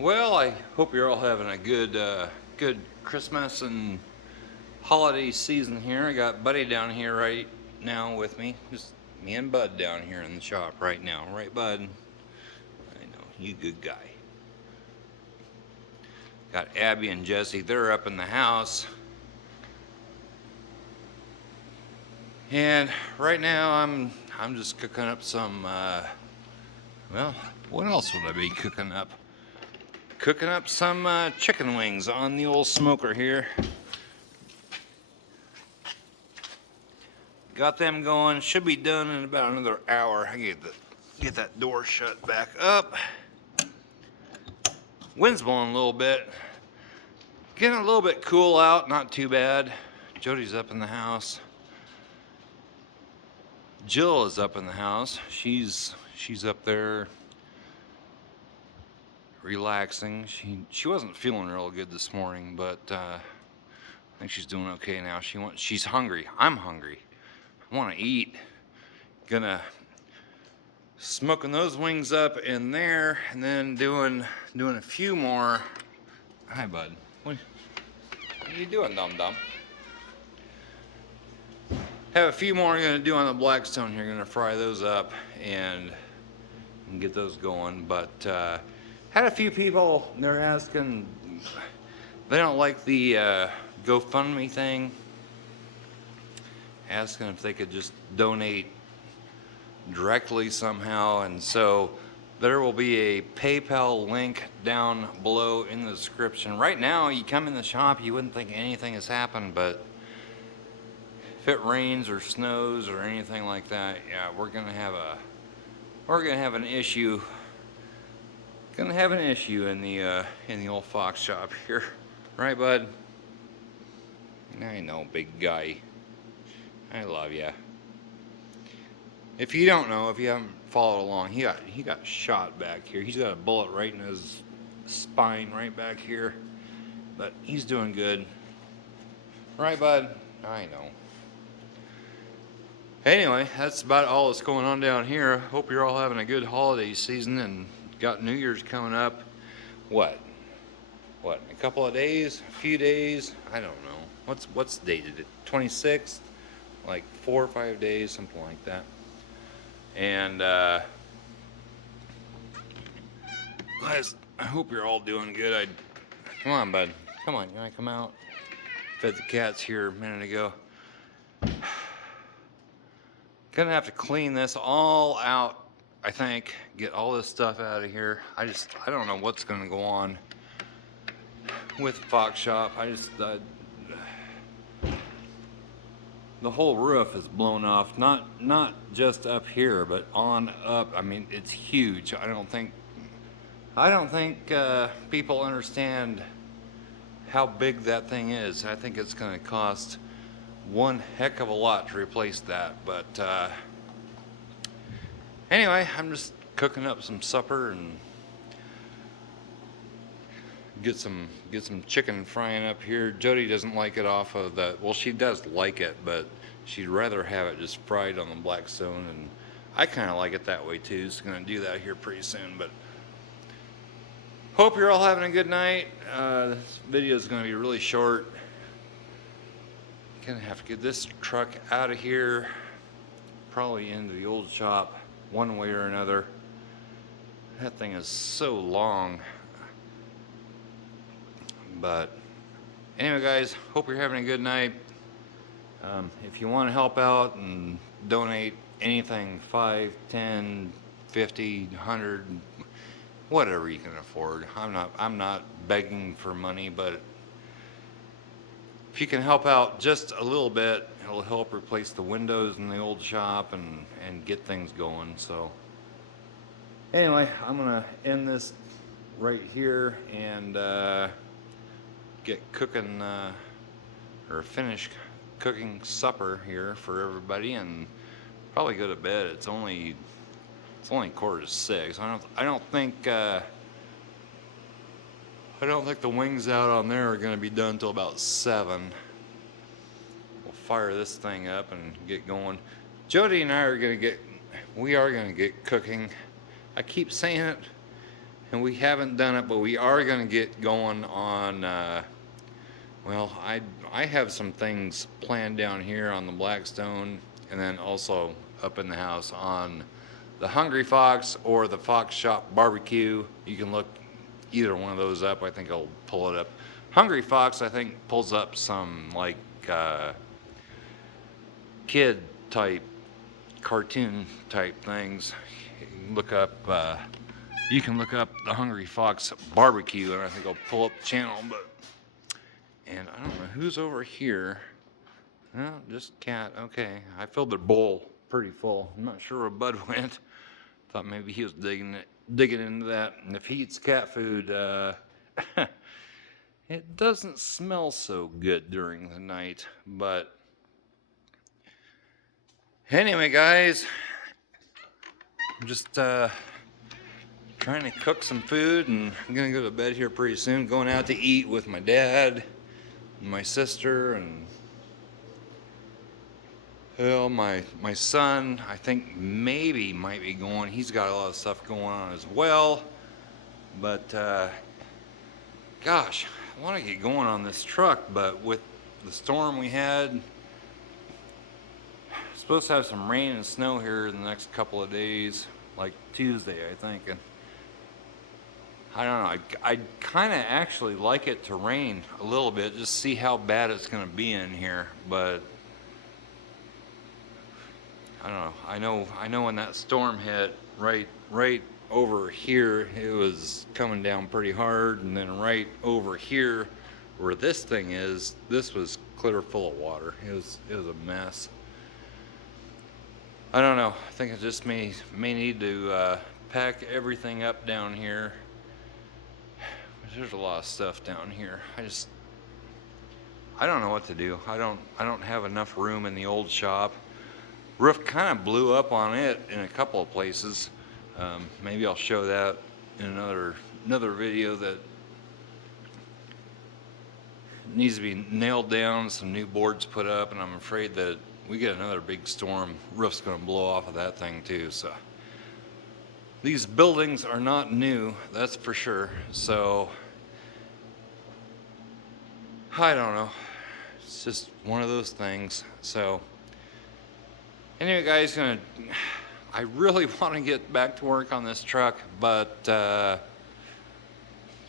Well, I hope you're all having a good Christmas and holiday season here. I got Buddy down here right now with me. Just me and Bud down here in the shop right now. Right, Bud? I know, you good guy. Got Abby and Jesse. They're up in the house. And right now I'm just cooking up some, well, what else would I be cooking up? Cooking up some chicken wings on the old smoker here. Got them going. Should be done in about another hour. I get that door shut back up. Wind's blowing a little bit. Getting a little bit cool out. Not too bad. Jody's up in the house. Jill is up in the house. She's up there relaxing. She wasn't feeling real good this morning, but I think she's doing okay now. She's hungry. I'm hungry. I want to eat. Gonna smoking those wings up in there, and then doing a few more. Hi, Bud. What are you doing, dum-dum? Have a few more I'm gonna do on the Blackstone here. Gonna fry those up and get those going. But had a few people. They're asking. They don't like the GoFundMe thing. Asking if they could just donate directly somehow, and so there will be a PayPal link down below in the description. Right now, you come in the shop, you wouldn't think anything has happened, but if it rains or snows or anything like that, yeah, we're gonna have an issue. Gonna have an issue in the old Fox shop here, right, Bud? I know, big guy. I love ya. If you don't know, if you haven't followed along, he got shot back here. He's got a bullet right in his spine, right back here. But he's doing good, right, Bud? I know. Anyway, that's about all that's going on down here. Hope you're all having a good holiday season and got New Year's coming up. What? A couple of days? A few days? I don't know. What's dated? 26th? Like 4 or 5 days, something like that. And guys, I hope you're all doing good. Come on, Bud. Come on, you wanna come out? Fed the cats here a minute ago. Gonna have to clean this all out, I think. Get all this stuff out of here. I don't know what's gonna go on with Fox Shop. The whole roof is blown off, not just up here, but on up. I mean, it's huge. I don't think people understand how big that thing is. I think it's going to cost one heck of a lot to replace that. But anyway, I'm just cooking up some supper and get some chicken frying up here. Jody doesn't like it off of the, well, she does like it, but she'd rather have it just fried on the Blackstone, and I kind of like it that way too. So gonna do that here pretty soon. But hope you're all having a good night. This video is gonna be really short. Gonna have to get this truck out of here, probably into the old shop one way or another. That thing is so long. But anyway, guys, hope you're having a good night. If you want to help out and donate anything, 5, 10, 50, 100, whatever you can afford. I'm not begging for money, but if you can help out just a little bit, it'll help replace the windows in the old shop and get things going. So anyway, I'm gonna end this right here and get cooking or finish cooking supper here for everybody and probably go to bed. It's only 5:45. I don't think the wings out on there are going to be done until about 7. We'll fire this thing up and get going. Jody and I are going to get cooking. I keep saying it And we haven't done it, but we are going to get going on, well, I have some things planned down here on the Blackstone, and then also up in the house on the Hungry Fox or the Fox Shop Barbecue. You can look either one of those up. I think I'll pull it up. Hungry Fox, I think, pulls up some like kid type, cartoon type things. You can look up the Hungry Fox Barbecue, and I think I'll pull up the channel. And I don't know who's over here. No, just cat. Okay, I filled their bowl pretty full. I'm not sure where Bud went. Thought maybe he was digging into that. And if he eats cat food, it doesn't smell so good during the night. But anyway, guys, I'm just trying to cook some food, and I'm gonna go to bed here pretty soon. Going out to eat with my dad and my sister, and well, my son, I think maybe might be going. He's got a lot of stuff going on as well. But gosh, I want to get going on this truck, but with the storm we had, supposed to have some rain and snow here in the next couple of days, like Tuesday, I think. And I don't know, I'd kind of actually like it to rain a little bit, just see how bad it's going to be in here. But I don't know. I know when that storm hit, right over here, it was coming down pretty hard, and then right over here where this thing is, this was clear full of water. It was a mess. I don't know. I think I just may need to pack everything up down here. There's a lot of stuff down here. I don't know what to do. I don't have enough room in the old shop. Roof kind of blew up on it in a couple of places. Maybe I'll show that in another video. That needs to be nailed down, some new boards put up, and I'm afraid that we get another big storm, roof's going to blow off of that thing too. So these buildings are not new, that's for sure. So I don't know. It's just one of those things. So anyway, guys, I really want to get back to work on this truck, but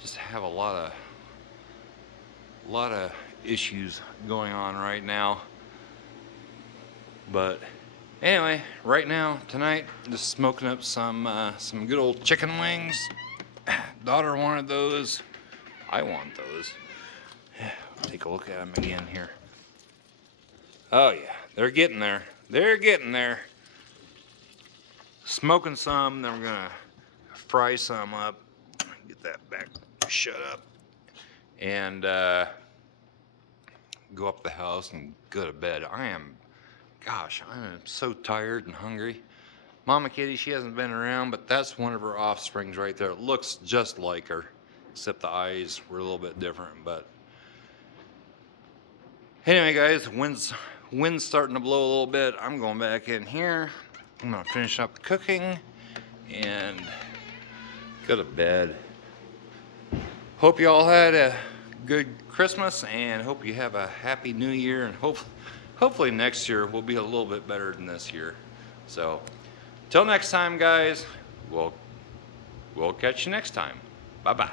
just have a lot of issues going on right now. But anyway, right now, tonight, just smoking up some good old chicken wings. Daughter wanted those. I want those. Take a look at them again here. Oh yeah, they're getting there. They're getting there. Smoking some, then we're gonna fry some up. Get that back shut up. And go up the house and go to bed. I'm so tired and hungry. Mama Kitty, she hasn't been around, but that's one of her offsprings right there. It looks just like her, except the eyes were a little bit different. But anyway, guys, wind's starting to blow a little bit. I'm going back in here. I'm gonna finish up the cooking and go to bed. Hope you all had a good Christmas, and hope you have a happy new year, and hopefully next year will be a little bit better than this year. So till next time, guys, we'll catch you next time. Bye-bye.